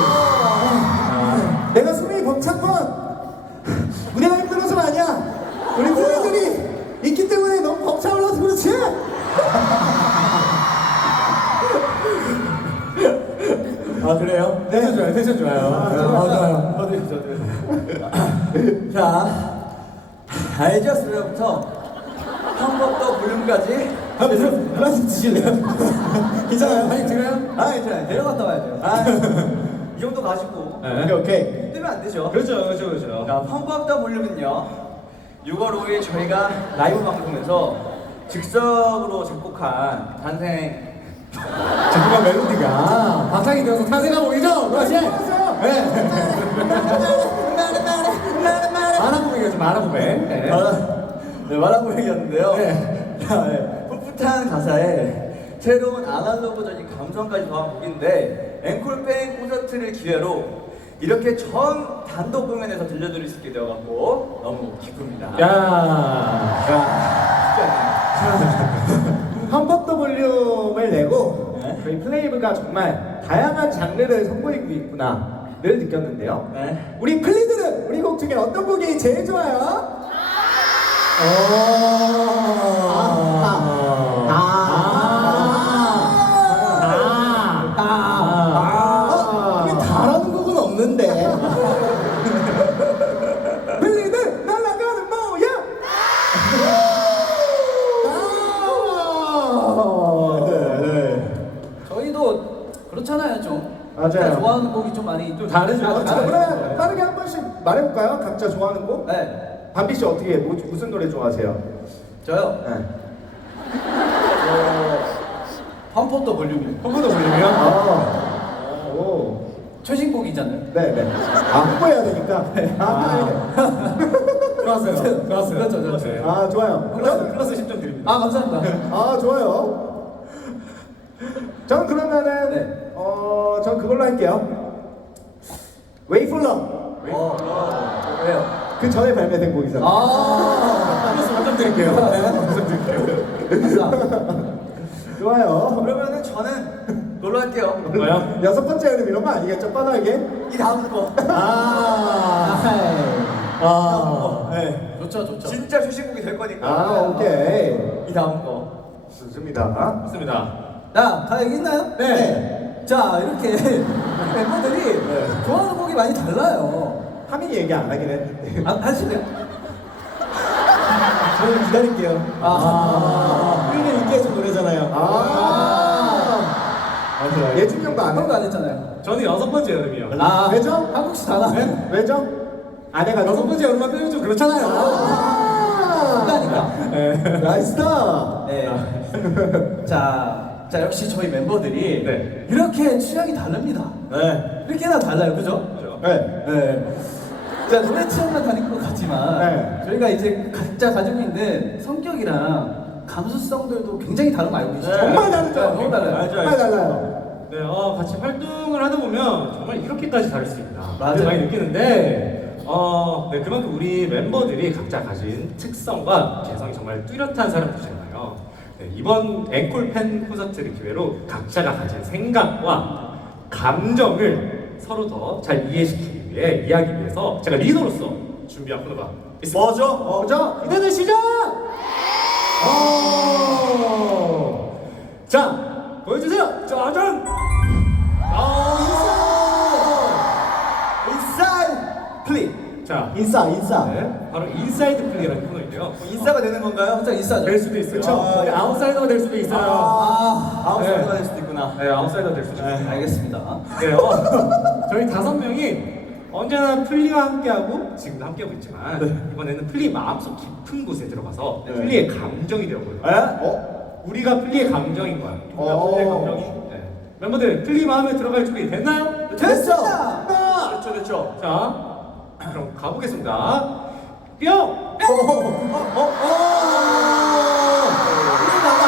아, 내가 숨이 벅찬 건 무대가 힘들어서는 아니야. 우리 팬들이 있기 때문에 너무 벅차올라서 그렇지. 아 그래요? 네. 텐션 좋아요, 텐션 좋아요. 아, 좋아요, 좋아요. 저도요, 저도요. 자, 알죠? 소리부터 한 번 더 볼륨까지. 한번 하나씩 드실래요? 괜찮아요? 아니 들어요? 아 괜찮아요. 내려갔다 와야죠. 아, 이 정도 가지고 오케이 오케이. 뜨면 안 되죠. 그렇죠, 그렇죠, 그렇죠. 자, 펌프업더 볼륨은요. 6월 5일 저희가 라이브 방송에서 즉석으로 작곡한 탄생 잠깐만 멜로디가 바탕이 되어서 탄생한 곡이죠? 그렇지? 네. 만화고백이죠 만화고백. 네. 네, 말하고 얘기였는데요. 네. 자, 네. 풋풋한 가사에 새로운 아날로그적인 감성까지 더한 곡인데 앵콜뱅 콘서트를 기회로 이렇게 전 단독 공연에서 들려드릴 수 있게 되어갖고 너무 기쁩니다. 야. 한번더 볼륨을 내고 네. 저희 플레이브가 정말 다양한 장르를 선보이고 있구나를 느꼈는데요. 네. 우리 플리들은 우리 곡 중에 어떤 곡이 제일 좋아요? 아, 좀. 맞아요. 좋아하는 곡이 좀 많이 좀 다르죠. 아, 자. 그러면 빠르게 한 번씩 말해볼까요? 각자 좋아하는 곡? 네, 밤비 씨 어떻게 뭐, 무슨 노래 좋아하세요? 저요. 네. 저 펌프도 볼륨이요. 컴퓨터 볼륨이요? 아, 오, 최신곡이잖아요. 네, 네. 아 홍보해야 되니까. 아, 좋았어요. 좋았어요. 그렇죠, 그렇죠. 네. 아 좋아요. 플러스, 플러스 10점 드립니다. 아 감사합니다. 아 좋아요. 저는 그러면은 네. 어, 전 그걸로 할게요. 웨이플러. 어, 어, 왜요? 그 전에 발매된 곡이잖아요. 아, 플러스 5점 드릴게요. 네, 5점 드릴게요. 감사합니다. 좋아요. 그러면은 저는 놀러 할게요. 뭐요? 여섯 번째 이름 이런 거 아니겠죠? 뻔하게. 이 다음 거. 아. 아. 네. 좋죠, 좋죠. 진짜 최신곡이 될 거니까. 아 오케이. 이 다음 거. 좋습니다. 좋습니다. 자, 다 여기 있나요? 네. 자, 이렇게 멤버들이 좋아하는 곡이 많이 달라요. 하민이 얘기 안 하긴 했는데. 아, 하실래요? 저는 기다릴게요. 아, 우리는 인기에서 노래잖아요. 아. 맞아요. 예준 형도 안 그런 거 해. 안 했잖아요. 저는 여섯 번째 여름이요. 아, 왜죠? 한국식 다 나. 네? 왜죠? 안 해가지고. 여섯 번째 여름만 빼면 좀 그렇잖아요. 아. 그러니까. 나이스다. 네. 자, 자 역시 저희 멤버들이 네. 이렇게 취향이 다릅니다. 네. 이렇게나 달라요, 그죠? 그렇죠. 네. 네. 자 노래 취향만 다른 것 같지만 네. 저희가 이제 각자 가지고 있는 성격이랑 감수성들도 굉장히 다른 거 알고 계시죠? 네. 정말 다르죠? 네, 너무 달라요. 맞아요. 정말 달라요. 네, 어, 같이 활동을 하다 보면 정말 이렇게까지 다를 수 있나 맞아요. 많이 느끼는데 어, 네, 그만큼 우리 멤버들이 각자 가진 특성과 개성이 정말 뚜렷한 사람들이잖아요. 네, 이번 앵콜 팬 콘서트를 기회로 각자가 가진 생각과 감정을 서로 더 잘 이해시키기 위해 이야기 위해서 제가 리더로서 준비한 코너가 있습니다. 뭐죠? 뭐죠? 기대는 시작! 오! 자, 보여주세요! 짜잔! 자, 인싸, 인싸. 네, 바로 인사이드 플레이라는 코너인데요. 인싸가 되는 건가요? 진짜 있어요. 될 수도 있어요. 그쵸? 네, 아웃사이더가 될 수도 있어요. 아, 아웃사이더가 네. 될 수도 있구나. 네, 아웃사이더가 될 수도 있어요. 알겠습니다. 네, 어, 저희 다섯 명이 언제나 플리와 함께하고 지금도 함께하고 있지만 이번에는 플리 마음속 깊은 곳에 들어가서 네. 플리의 감정이 되어버려요. 에? 어? 우리가 플리의 감정인 거야. 어. 플리의 감정이. 네. 멤버들 플리 마음에 들어갈 준비 됐나요? 됐어! 그렇죠, 그렇죠. 자, 그럼 가보겠습니다. 뿅! 어, 어, 어, 어! 나가!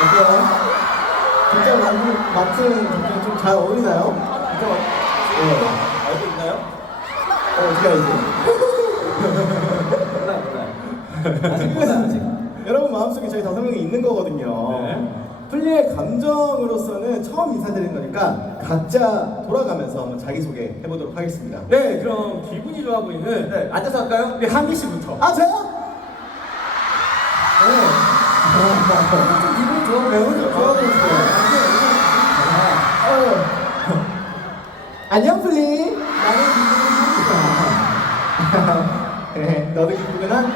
어때요? 진짜 맡은, 맡은 좀잘 어울리나요? 진짜, 네. 알고 있나요? 어, 어떻게 알지? 몰라요, 몰라요. 아직 몰라요, 아직. 여러분 마음속에 저희 다섯 명이 있는 거거든요. 네. 플리의 감정으로서는 처음 인사드린 거니까 각자 돌아가면서 한번 자기소개 해보도록 하겠습니다. 네, 그럼 기분이 좋아 보이는 네, 앉아서 할까요? 우리 한미 씨부터. 아, 저요? 좀 기분이 좋아 네, 오늘 좀 좋아 보이시죠? 어. 안녕, 플리. 나는 기분이 네, 너도 기쁘구나?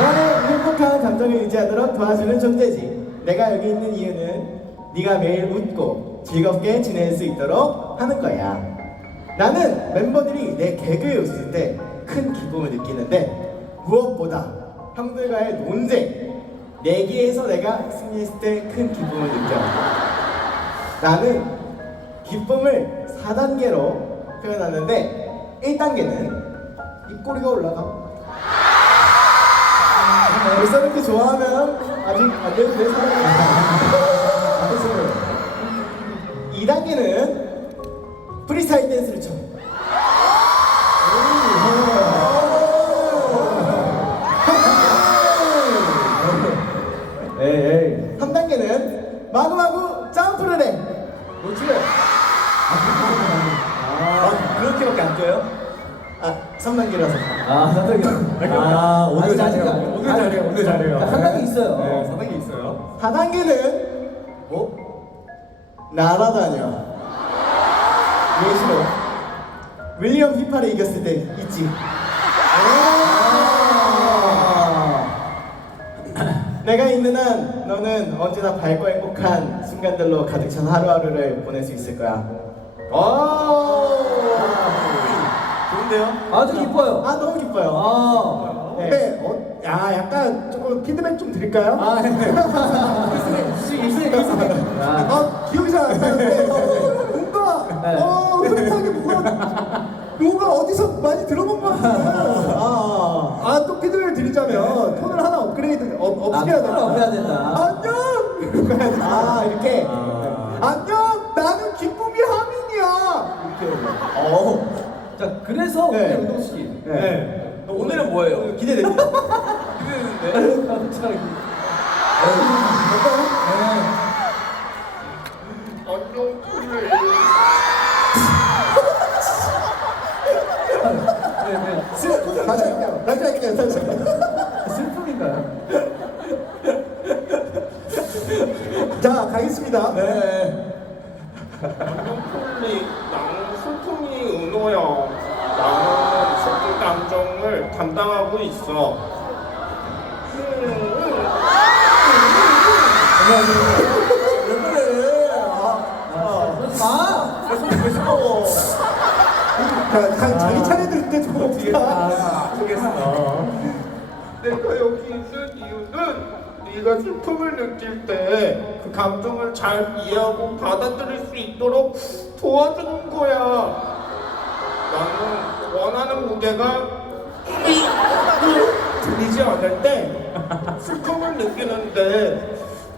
너의 행복한 감정을 유지하도록 도와주는 존재지. 내가 여기 있는 이유는 네가 매일 웃고 즐겁게 지낼 수 있도록 하는 거야. 나는 멤버들이 내 개그에 웃을 때 큰 기쁨을 느끼는데 무엇보다 형들과의 논쟁, 내기에서 내가 승리했을 때 큰 기쁨을 느껴. 나는 기쁨을 4단계로 표현하는데 1단계는 입꼬리가 올라가. 벌써 이렇게 좋아하면 아직 안내 사랑이야. 2단계는 프리스타일 댄스를 쳐. 에이, 에이. 3단계는 마구마구 점프를 해. 놓치래. 아, 그렇게밖에 안 떠요? 아, 3단계라서. 아 깜짝이야 아, 오늘 아직, 잘해요. 아직, 오늘 아직. 잘해요. 오늘 잘해요. 한 단계 있어요. 네, 4단계 있어요. 4단계는 어? 날아다녀. 왜 싫어? 윌리엄 히파를 이겼을 때 있지. 내가 있는 한 너는 언제나 밝고 행복한 순간들로 가득 찬 하루하루를 보낼 수 있을 거야. 좋은데요? 아주 기뻐요 아 너무 기뻐요. 아 네. 어, 야 약간 조금 피드백 좀 드릴까요? 아, 네. 아. 아 기억이 잘 안 나는데 뭔가 네. 어 흐릿하게 뭔가 뭔가 어디서 많이 들어본 것 같아요. 아아또 피드백을 드리자면 톤을 하나 업그레이드 업 업해야 아, 톤을 업해야 된다. 안녕. 아 이렇게 아. 안녕 나는 기쁨이 하민이야. 이렇게. 어. 자 그래서 네. 오늘 운동 씨 네. 오늘은 뭐예요? 기대됩니다. 기대되는데? 네, 네. 다시 할게요. 다시 할게요. 다시 할게요. 슬픔인가요? 자 가겠습니다. 네. 슬픔이 나는 슬픔이 은호야. 나는 슬픈 감정을 담당하고 있어. 음, 아 자, 자, 자기 차례 들을 때 조금 어떻게 내가 여기 있는 이유는 네가 슬픔을 느낄 때 그 감정을 잘 이해하고 받아들일 수 있도록 도와주는 거야. 나는 원하는 무게가 들리지 않을 때 슬픔을 느끼는데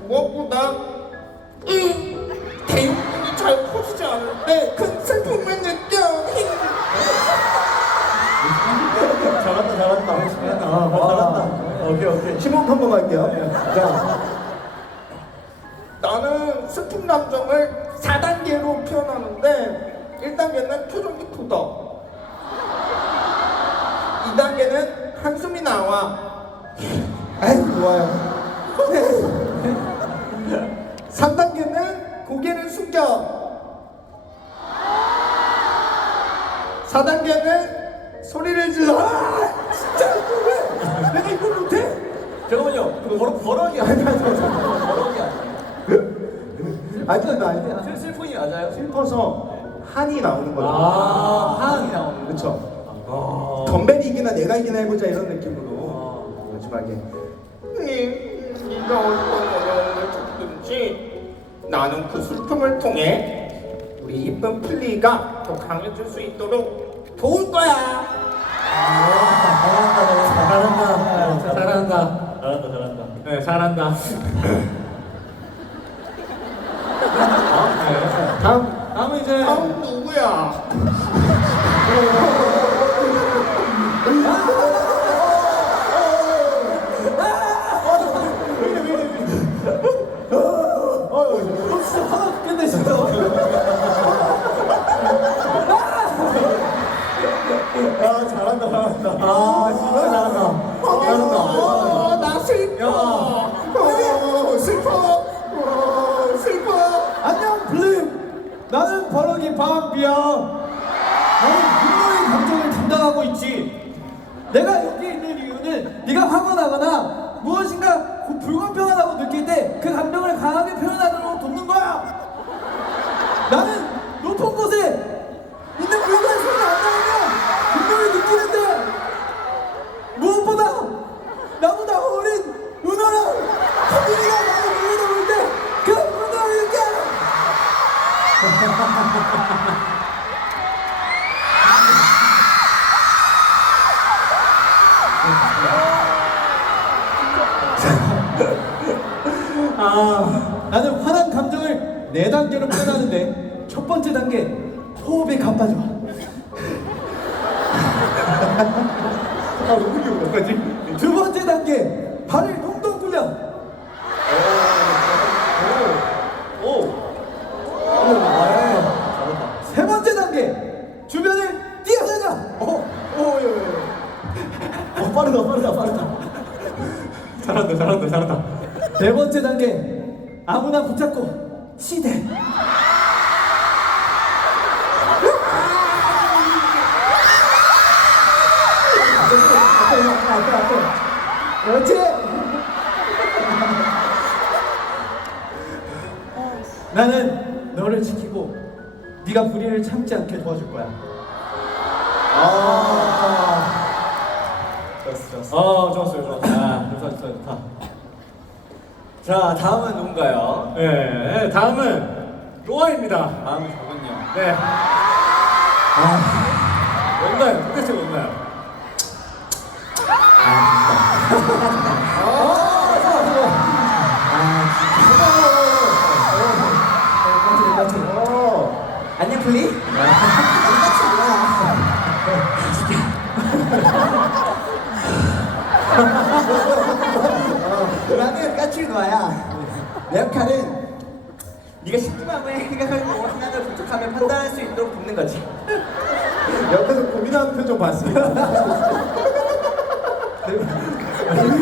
무엇보다 이 대용량이 잘 퍼지지 않을 때큰 슬픔을 느껴. 잘한다, 잘한다. 어, 잘한다. 오케이, 오케이. 심호흡 한 번 할게요. 자, 나는 슬픈 감정을 4단계로 표현하는데 1단계는 표정이 굳어 한숨이 나와 아이 좋아요. 3단계는 고개를 숙여. 4단계는 소리를 질러. 아, 진짜 이거 왜? 내가 이걸 못해? 잠깐만요. 그 버럭, 버럭이 아니야. 버럭이 아니야. 아니다. 슬- 슬픔이 맞아요? 슬퍼서 한이 나오는 거죠. 아, 하항이 나오는 그렇죠. 아. 덤벨이 이기나 내가 이기나 해보자 이런 느낌으로 마지막에 네, 네가 어떤 어려움을 겪든지 나는 그 슬픔을 통해 우리 이쁜 플리가 더 강해질 수 있도록 도울 거야 잘한다, 잘한다. 잘한다, 잘한다. 네, 잘한다. 미안. 나는 분노의 감정을 담당하고 있지. 내가 여기 있는 이유는 네가 화가 나거나 무엇인가 고- 불공평하다고 느낄 때 그 감정을 강하게 표현하도록 돕는 거야. 나는 높은 곳에 있는 물건의 소리가 안 나오면 분노를 느끼는데 무엇보다 나보다 어린 누나랑 하빈이가 아, 나는 화난 감정을 네 단계로 표현하는데 첫 번째 단계 호흡이 가빠져. 아 너무 귀여워 어떡하지? 두 번째 단계 발을 동동 굴려. 세 번째 단계 주변을 뛰어다녀. 어? 어, 예, 예. 어, 빠르다, 빠르다, 빠르다. 잘한다 잘한다 잘한다. 네 번째 단계 아무나 붙잡고 시대. 그렇지. 나는 너를 지키고 네가 불의를 참지 않게 도와줄 거야. 아. 좋았어, 좋았어. 어 좋았어요 좋았어요. 아, 좋다 좋다 좋다. 자, 다음은 누군가요? 네 다음은 로아입니다. 다음은 저군요. 네. 아, 뭔가요? 도대체 뭔가요? 어. 안녕, 플리? 내 역할은 네가 심심함을 생각하고 하나를 부족하면 판단할 수 있도록 돕는 거지. 옆에서 고민하는 표정 봤어요.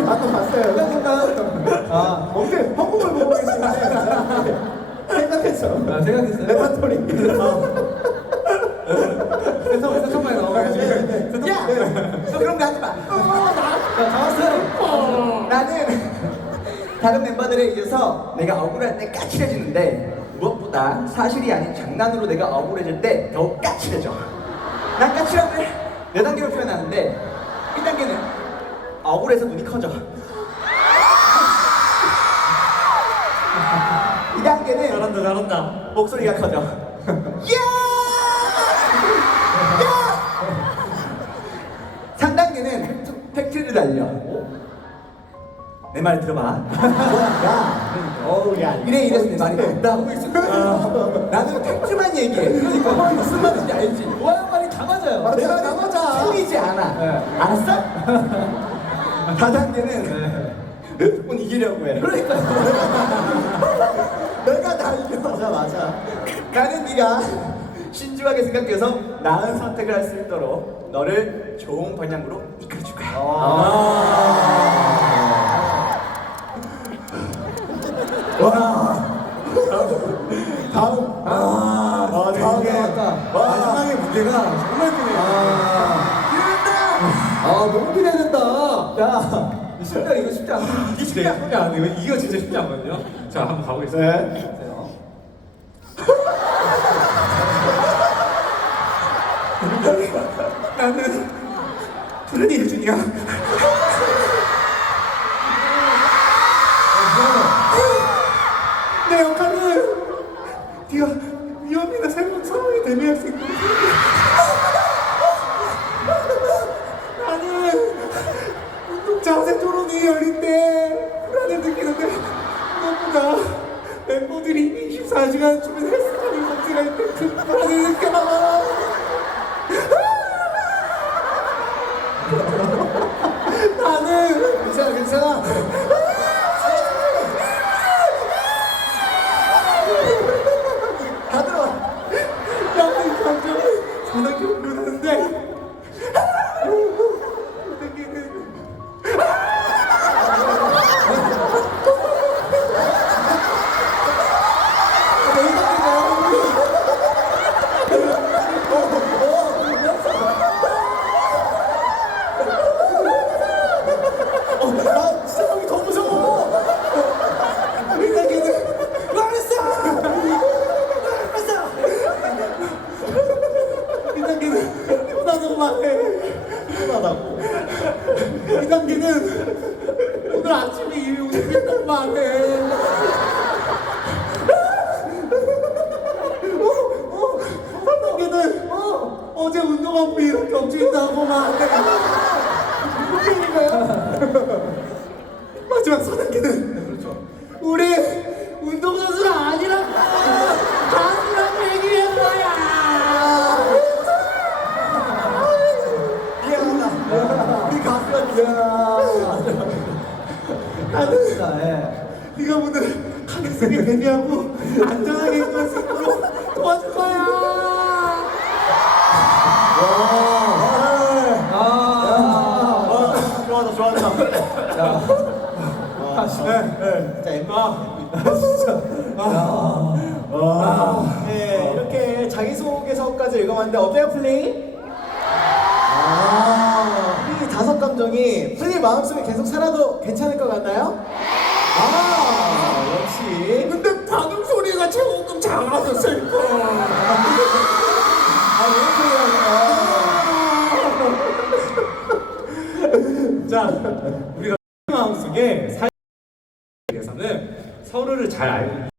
아까 봤어요. 아, 어떻게 한국을 보고 계시는데 생각했어. 아, 생각했어요? 레파토리. 세상 세상만에 나와가지고. 야! 너 그런 거 하지 마. 자, 다 왔어요. 나는 다른 멤버들에 이어서 내가 억울할 때 까칠해지는데 무엇보다 사실이 아닌 장난으로 내가 억울해질 때 더욱 까칠해져. 난 까칠함을 네 단계로 표현하는데 1단계는 억울해서 눈이 커져. 2단계는 잘한다 잘한다. 목소리가 커져. 야! 야! 3단계는 팩트를 날려. 내 말 들어봐. 야, 어우 야. 이래 이래서 내 말이 나 하고 있어. 나는 팩트만 얘기해. 그러니까 무슨 말인지 알지. 형 말이 다 맞아요. 맞아, 내 말이 다 맞아. 틀리지 않아. 알았어? 4단계는 무조건 이기려고 해. 그러니까 내가 다 이겨. 맞아, 맞아. 나는 네가 신중하게 생각해서 나은 선택을 할 수 있도록 너를 좋은 방향으로 이끌어줄 거야. 다 문제가 정말 크네. 아 너무 기대된다. 야 쉽다 이거 쉽지 않아. 이게 쉽지 않 야, 이거 이거 진짜 쉽지 않거든요. 자 한번 가보겠습니다. 네. 나는 프레디 일중이야. 그만해. 편하다고. 이 단계는 오늘 아침에 일이 오는 게 너무하네. 어, 어, 한 단계는 어, 어제 운동하고 이렇게 엄청 있다고 말해. 미안하다. 나는 진짜, 예. 네가 오늘 가능성에 데뷔하고 안전하게 입을 수 있도록 도와줄 거야. 아, 좋아한다, 좋아한다. 네. 자, 엠마. 아, 네, 이렇게 자기소개서까지 읽어봤는데 어때요? 아, 감정이 플리 마음속에 계속 살아도 괜찮을 것 같나요? 아, 역시. 근데 방금 소리가 조금 슬퍼. 아, 왜 자, 우리가 마음 속에 살기 위해서는 서로를 잘 알고 있-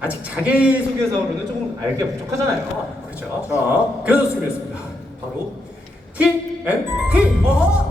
아직 자기 소개서로는 조금 알게 부족하잖아요. 그렇죠? 그래요? 그래서 준비했습니다. 바로 TMT. 어?